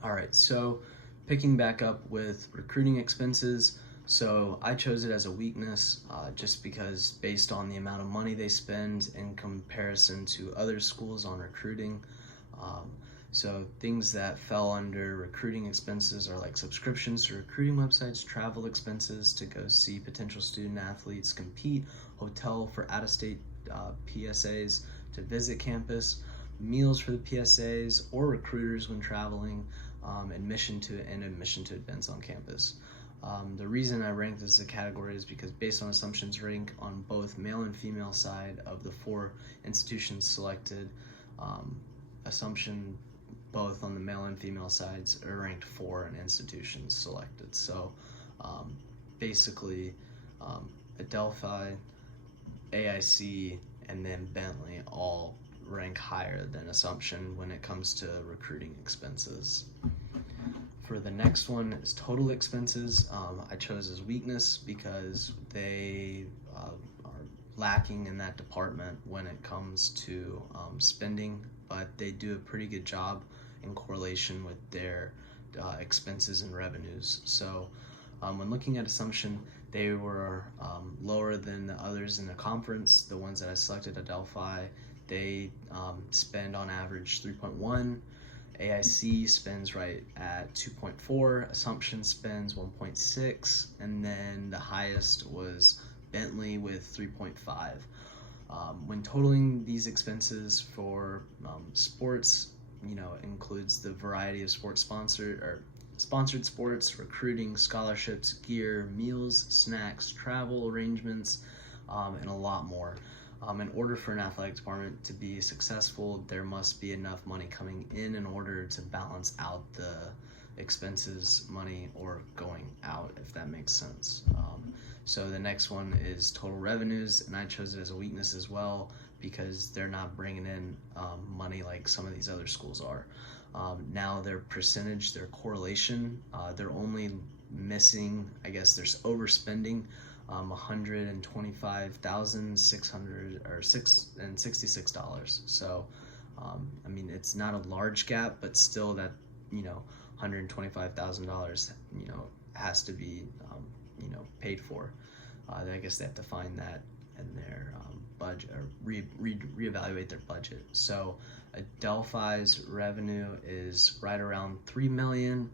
All right, so picking back up with recruiting expenses. So I chose it as a weakness just because based on the amount of money they spend in comparison to other schools on recruiting. Um, so things that fell under recruiting expenses are like subscriptions to recruiting websites, travel expenses to go see potential student athletes compete, hotel for out-of-state PSAs to visit campus, meals for the PSAs or recruiters when traveling, admission to events on campus. The reason I ranked this as a category is because based on assumptions rank on both male and female side of the four institutions selected, assumption both on the male and female sides are ranked 4 in institutions selected. So basically Adelphi, AIC, and then Bentley all rank higher than Assumption when it comes to recruiting expenses. For the next one is total expenses. I chose as weakness because they are lacking in that department when it comes to spending, but they do a pretty good job in correlation with their expenses and revenues. So when looking at Assumption, they were lower than the others in the conference. The ones that I selected, Adelphi, they spend on average 3.1. AIC spends right at 2.4, Assumption spends 1.6, and then the highest was Bentley with 3.5. When totaling these expenses for sports, includes the variety of sponsored sports, recruiting, scholarships, gear, meals, snacks, travel arrangements, and a lot more. In order for an athletic department to be successful, there must be enough money coming in order to balance out the expenses, money, or going out, if that makes sense. So the next one is total revenues, and I chose it as a weakness as well because they're not bringing in money like some of these other schools are. Now their percentage, their correlation, they're only missing, I guess there's overspending, $125,666. So, I mean, it's not a large gap, but still that, $125,000, has to be, paid for. I guess they have to find that in their budget or reevaluate their budget. So Adelphi's revenue is right around 3 million.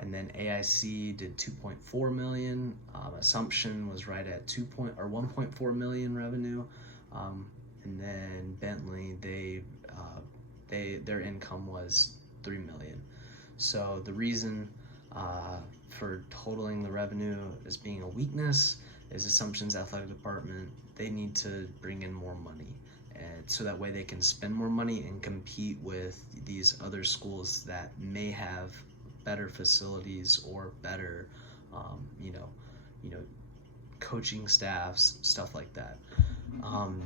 And then AIC did 2.4 million. Assumption was right at 1.4 million revenue, and then Bentley their income was 3 million. So the reason for totaling the revenue as being a weakness is Assumption's athletic department, they need to bring in more money, and so that way they can spend more money and compete with these other schools that may have better facilities or better, coaching staffs, stuff like that.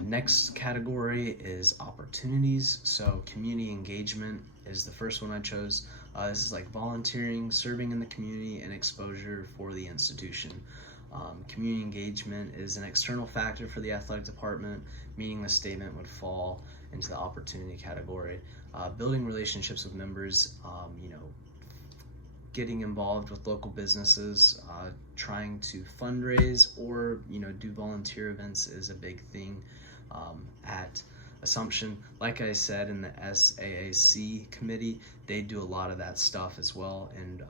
Next category is opportunities. So community engagement is the first one I chose. This is like volunteering, serving in the community, and exposure for the institution. Community engagement is an external factor for the athletic department, meaning the statement would fall into the opportunity category. Building relationships with members, getting involved with local businesses, trying to fundraise or do volunteer events is a big thing at Assumption. Like I said, in the SAAC committee, they do a lot of that stuff as well, and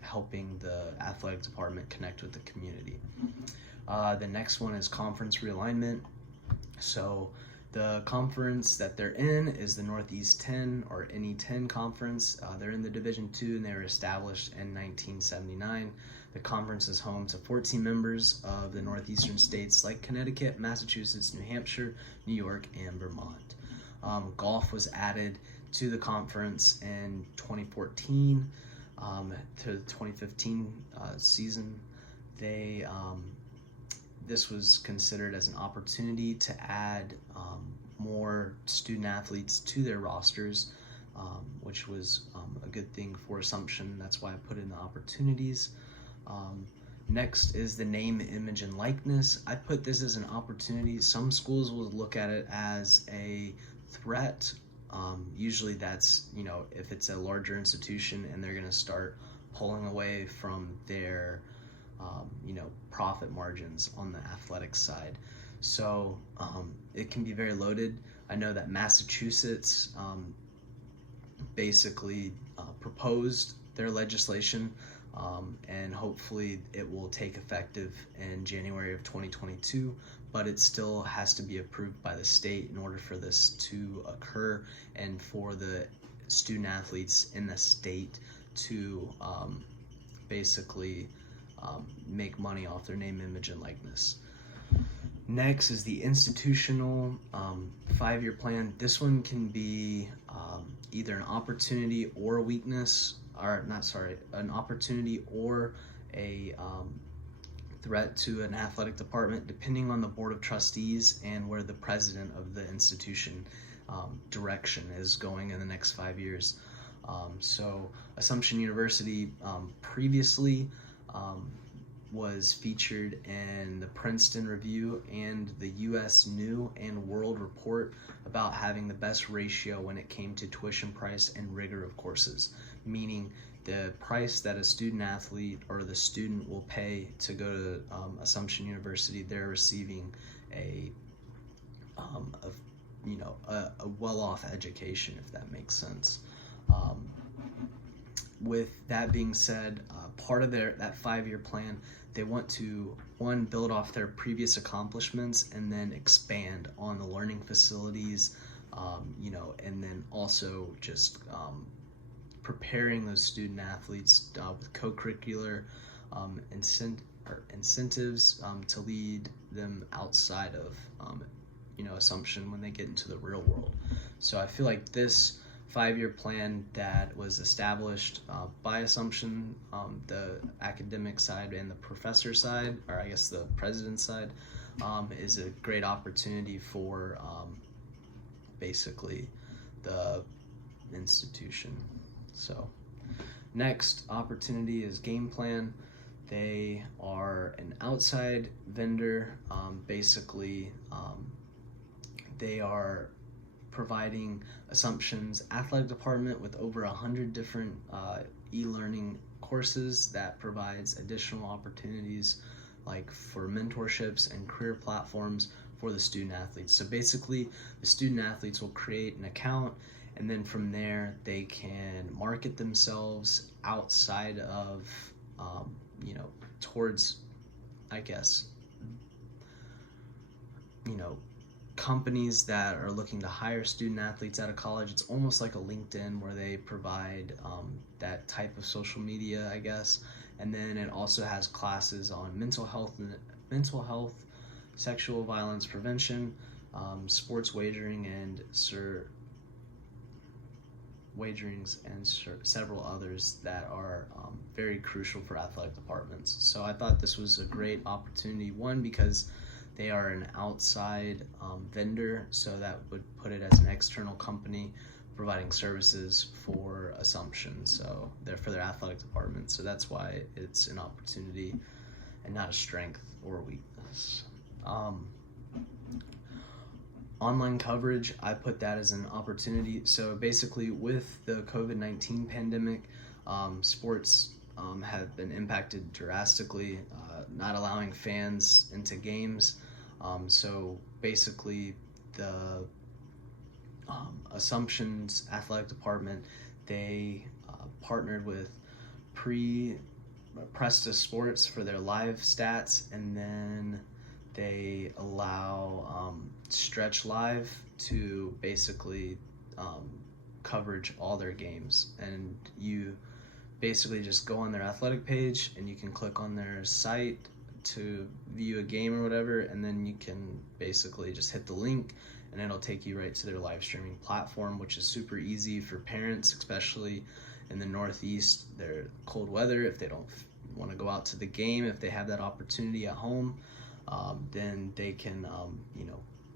helping the athletic department connect with the community. The next one is conference realignment. So the conference that they're in is the Northeast 10 or NE10 conference. They're in the Division II and they were established in 1979. The conference is home to 14 members of the northeastern states like Connecticut, Massachusetts, New Hampshire, New York, and Vermont. Golf was added to the conference in 2014 to the 2015 season. This was considered as an opportunity to add more student athletes to their rosters, which was a good thing for Assumption. That's why I put in the opportunities. Next is the name, image, and likeness. I put this as an opportunity. Some schools will look at it as a threat Usually that's, if it's a larger institution and they're going to start pulling away from their, profit margins on the athletics side. So it can be very loaded. I know that Massachusetts basically proposed their legislation, and hopefully it will take effective in January of 2022, but it still has to be approved by the state in order for this to occur and for the student athletes in the state to basically make money off their name, image, and likeness. Next is the institutional 5-year plan. This one can be either an opportunity or a weakness, an opportunity or a threat to an athletic department, depending on the board of trustees and where the president of the institution direction is going in the next 5 years. So Assumption University previously was featured in the Princeton Review and the U.S. New and World Report about having the best ratio when it came to tuition price and rigor of courses, meaning the price that a student athlete or the student will pay to go to Assumption University, they're receiving a well-off education, if that makes sense. With that being said, part of that 5-year plan, they want to, one, build off their previous accomplishments and then expand on the learning facilities, and then also just preparing those student athletes with co-curricular incentives to lead them outside of Assumption when they get into the real world. So I feel like this 5-year plan that was established by Assumption, the academic side and the professor side, or I guess the president's side, is a great opportunity for basically the institution. So next opportunity is game plan. They are an outside vendor. They are providing Assumption's athletic department with over 100 different e-learning courses that provides additional opportunities like for mentorships and career platforms for the student athletes. So basically the student athletes will create an account, and then from there they can market themselves outside of towards, I guess, companies that are looking to hire student athletes out of college. It's almost like a LinkedIn where they provide that type of social media, I guess. And then it also has classes on mental health, sexual violence prevention, sports wagering, and several others that are very crucial for athletic departments. So I thought this was a great opportunity, one, because they are an outside vendor, so that would put it as an external company providing services for Assumption, so they're for their athletic department. So that's why it's an opportunity and not a strength or a weakness. Online coverage, I put that as an opportunity. So basically with the COVID-19 pandemic, sports have been impacted drastically, not allowing fans into games. So basically the Assumption's athletic department, they partnered with Presta Sports for their live stats, and then they allow Stretch Live to basically coverage all their games. And you basically just go on their athletic page and you can click on their site to view a game or whatever, and then you can basically just hit the link and it'll take you right to their live streaming platform, which is super easy for parents, especially in the Northeast. They're cold weather. If they don't want to go out to the game, if they have that opportunity at home, then they can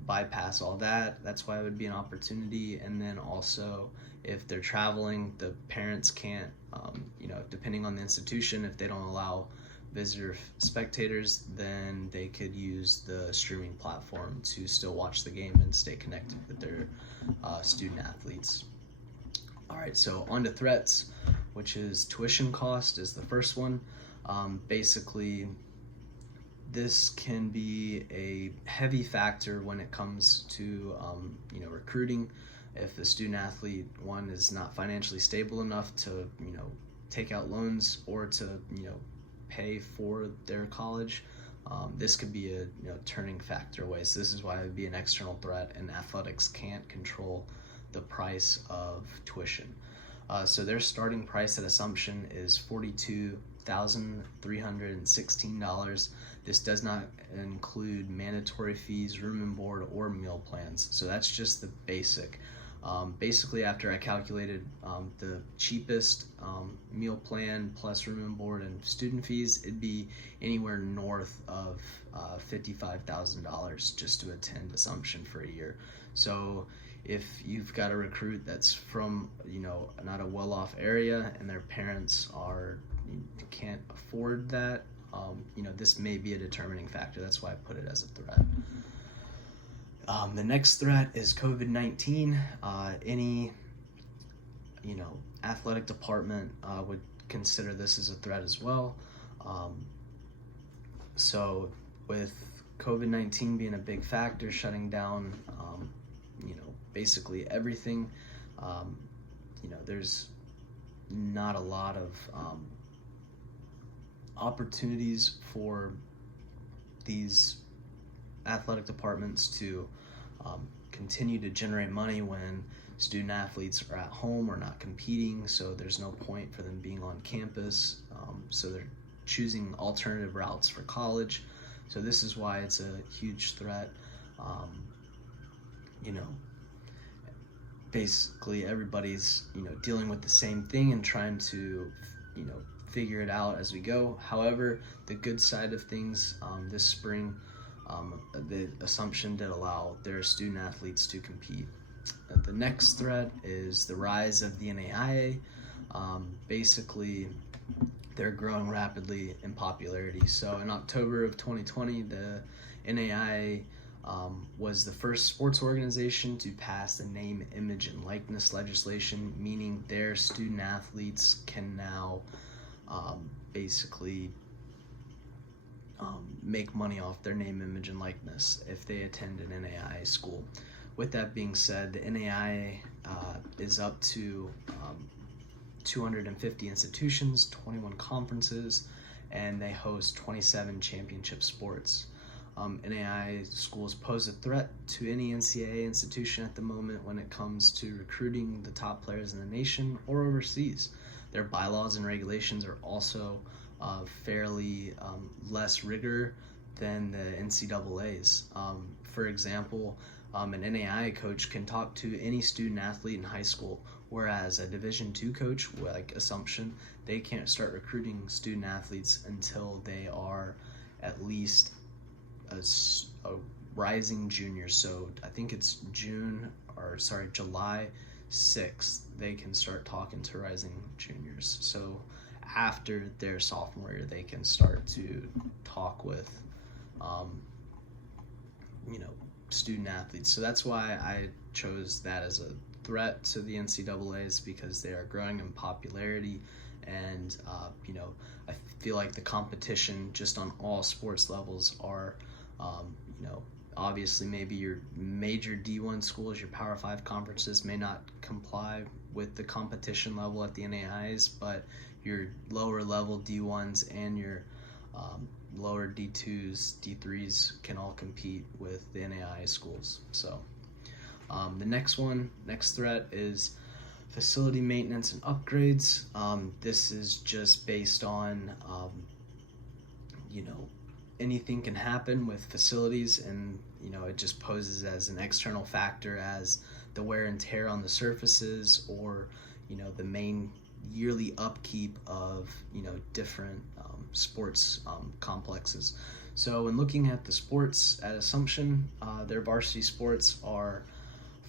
bypass all that. That's why it would be an opportunity. And then also if they're traveling, the parents can't, depending on the institution, if they don't allow visitor spectators, then they could use the streaming platform to still watch the game and stay connected with their student athletes. All right, so on to threats, which is tuition cost is the first one. Basically, this can be a heavy factor when it comes to recruiting. If the student athlete one is not financially stable enough to take out loans or to pay for their college, this could be a turning factor away. So this is why it would be an external threat, and athletics can't control the price of tuition. So their starting price at Assumption is $42,316. This does not include mandatory fees, room and board, or meal plans. So that's just the basic. Basically, after I calculated the cheapest meal plan plus room and board and student fees, it'd be anywhere north of $55,000 just to attend Assumption for a year. So if you've got a recruit that's from not a well-off area and their parents can't afford that, this may be a determining factor. That's why I put it as a threat. The next threat is COVID-19. Any athletic department would consider this as a threat as well. So with COVID-19 being a big factor, shutting down basically everything, there's not a lot of opportunities for these athletic departments to continue to generate money when student athletes are at home or not competing, so there's no point for them being on campus. So they're choosing alternative routes for college. So this is why it's a huge threat. Basically everybody's dealing with the same thing and trying to figure it out as we go. However, the good side of things, this spring, the Assumption did allow their student athletes to compete. The next threat is the rise of the NAIA. Basically, they're growing rapidly in popularity. So in October of 2020, the NAIA was the first sports organization to pass the name, image, and likeness legislation, meaning their student athletes can now basically make money off their name, image, and likeness if they attend an NAIA school. With that being said, the NAIA is up to 250 institutions, 21 conferences, and they host 27 championship sports. NAIA schools pose a threat to any NCAA institution at the moment when it comes to recruiting the top players in the nation or overseas. Their bylaws and regulations are also fairly less rigor than the NCAA's. For example, an NAIA coach can talk to any student athlete in high school, whereas a Division II coach, like Assumption, they can't start recruiting student athletes until they are at least a rising junior. So I think it's July 6th, they can start talking to rising juniors. So after their sophomore year, they can start to talk with student athletes. So that's why I chose that as a threat to the NCAA's, because they are growing in popularity, and I feel like the competition just on all sports levels are obviously maybe your major D1 schools, your Power 5 conferences may not comply with the competition level at the NAIAs, but your lower level D1s and your lower D2s, D3s can all compete with the NAIA schools. So the next threat is facility maintenance and upgrades. This is just based on anything can happen with facilities, and it just poses as an external factor as the wear and tear on the surfaces, or the main yearly upkeep of different sports complexes. So when looking at the sports at Assumption, their varsity sports are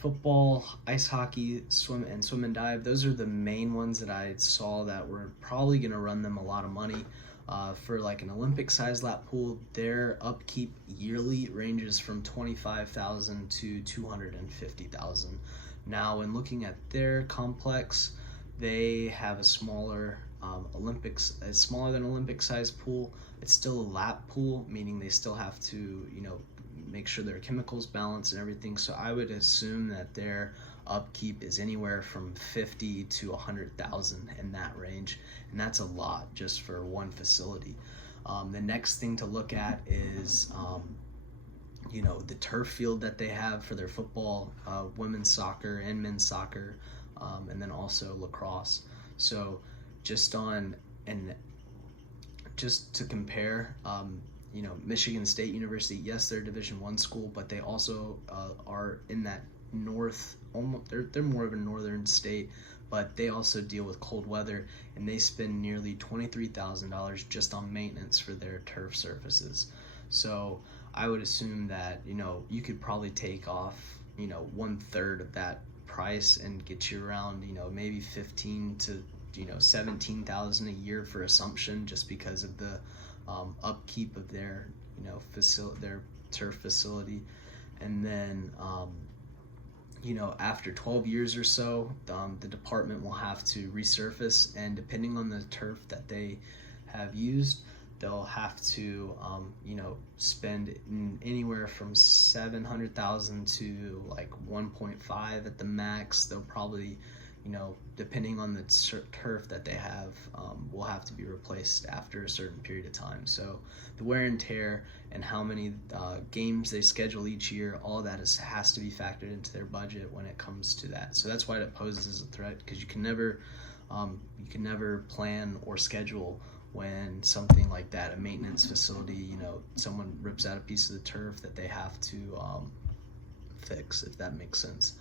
football, ice hockey, swim and dive. Those are the main ones that I saw that were probably going to run them a lot of money. For like an Olympic size lap pool, their upkeep yearly ranges from $25,000 to $250,000. Now, when looking at their complex, they have a smaller it's smaller than Olympic size pool. It's still a lap pool, meaning they still have to, make sure their chemicals balance and everything. So I would assume that their upkeep is anywhere from 50 to 100,000 in that range, and that's a lot just for one facility. The next thing to look at is the turf field that they have for their football, women's soccer and men's soccer, and then also lacrosse. So just to compare, Michigan State University, yes, they're a Division I school, but they also are in that they're more of a northern state, but they also deal with cold weather, and they spend nearly $23,000 just on maintenance for their turf surfaces. So I would assume that, you could probably take off, 1/3 of that price and get you around, maybe 15 to 17,000 a year for assumption, just because of the upkeep of their their turf facility. And then after 12 years or so, the department will have to resurface, and depending on the turf that they have used, they'll have to spend anywhere from 700,000 to like 1.5 at the max. They'll probably, depending on the turf that they have, will have to be replaced after a certain period of time. So the wear and tear and how many games they schedule each year, all that has to be factored into their budget when it comes to that. So that's why it poses as a threat, because you can never plan or schedule when something like that, a maintenance facility, someone rips out a piece of the turf that they have to fix, if that makes sense.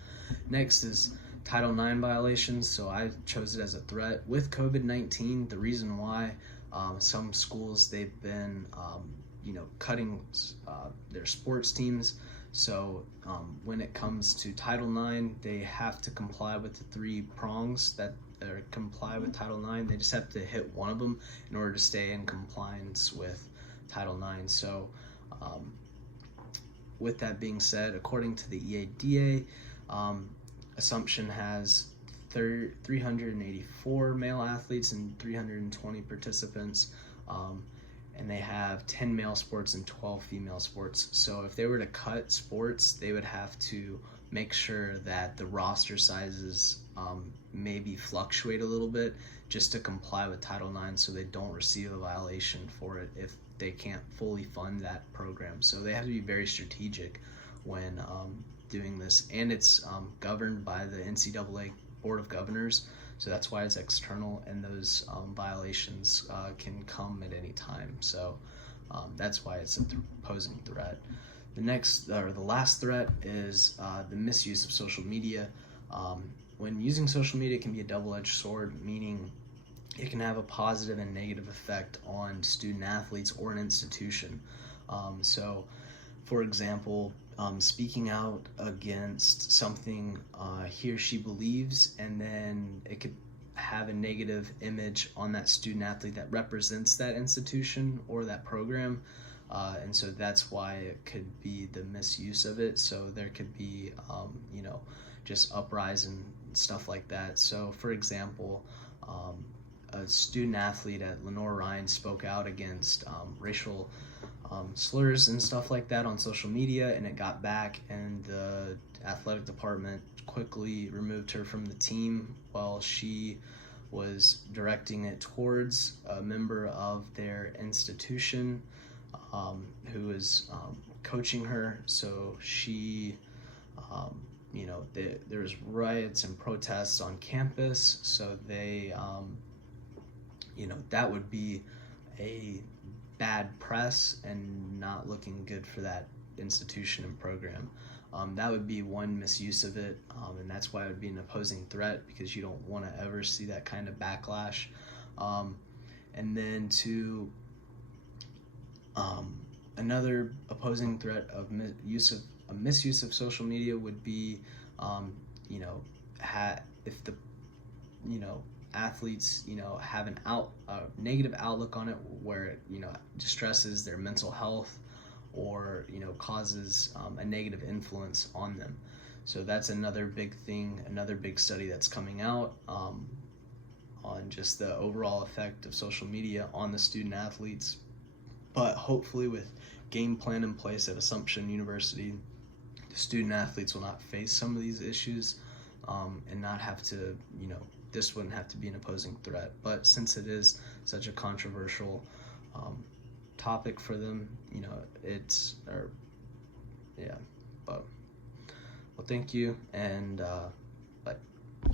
Next is Title IX violations. So I chose it as a threat. With COVID-19, the reason why some schools, they've been cutting their sports teams. So when it comes to Title IX, they have to comply with the 3 prongs that comply with Title IX. They just have to hit one of them in order to stay in compliance with Title IX. So with that being said, according to the EADA, Assumption has 384 male athletes and 320 participants, and they have 10 male sports and 12 female sports. So if they were to cut sports, they would have to make sure that the roster sizes maybe fluctuate a little bit just to comply with Title IX, so they don't receive a violation for it if they can't fully fund that program. So they have to be very strategic when doing this, and it's governed by the NCAA Board of Governors, so that's why it's external, and those violations can come at any time. So that's why it's a posing threat. The last threat is the misuse of social media. When using social media, it can be a double-edged sword, meaning it can have a positive and negative effect on student athletes or an institution. So, for example, speaking out against something he or she believes, and then it could have a negative image on that student athlete that represents that institution or that program. And so that's why it could be the misuse of it. So there could be, just uprise and stuff like that. So for example, a student athlete at Lenore Ryan spoke out against racial slurs and stuff like that on social media, and it got back, and the athletic department quickly removed her from the team while she was directing it towards a member of their institution who was coaching her. So she there was riots and protests on campus, so they that would be a bad press and not looking good for that institution and program. That would be one misuse of it, and that's why it would be an opposing threat, because you don't want to ever see that kind of backlash. And then to another opposing threat of misuse of social media would be you know, if the, you know, athletes, you know, have a negative outlook on it, where it, you know, distresses their mental health, or, you know, causes a negative influence on them. So that's another big thing, another big study that's coming out on just the overall effect of social media on the student athletes. But hopefully, with game plan in place at Assumption University, the student athletes will not face some of these issues, and not have to, you know, this wouldn't have to be an opposing threat. But since it is such a controversial topic for them, you know, yeah. But well, thank you, and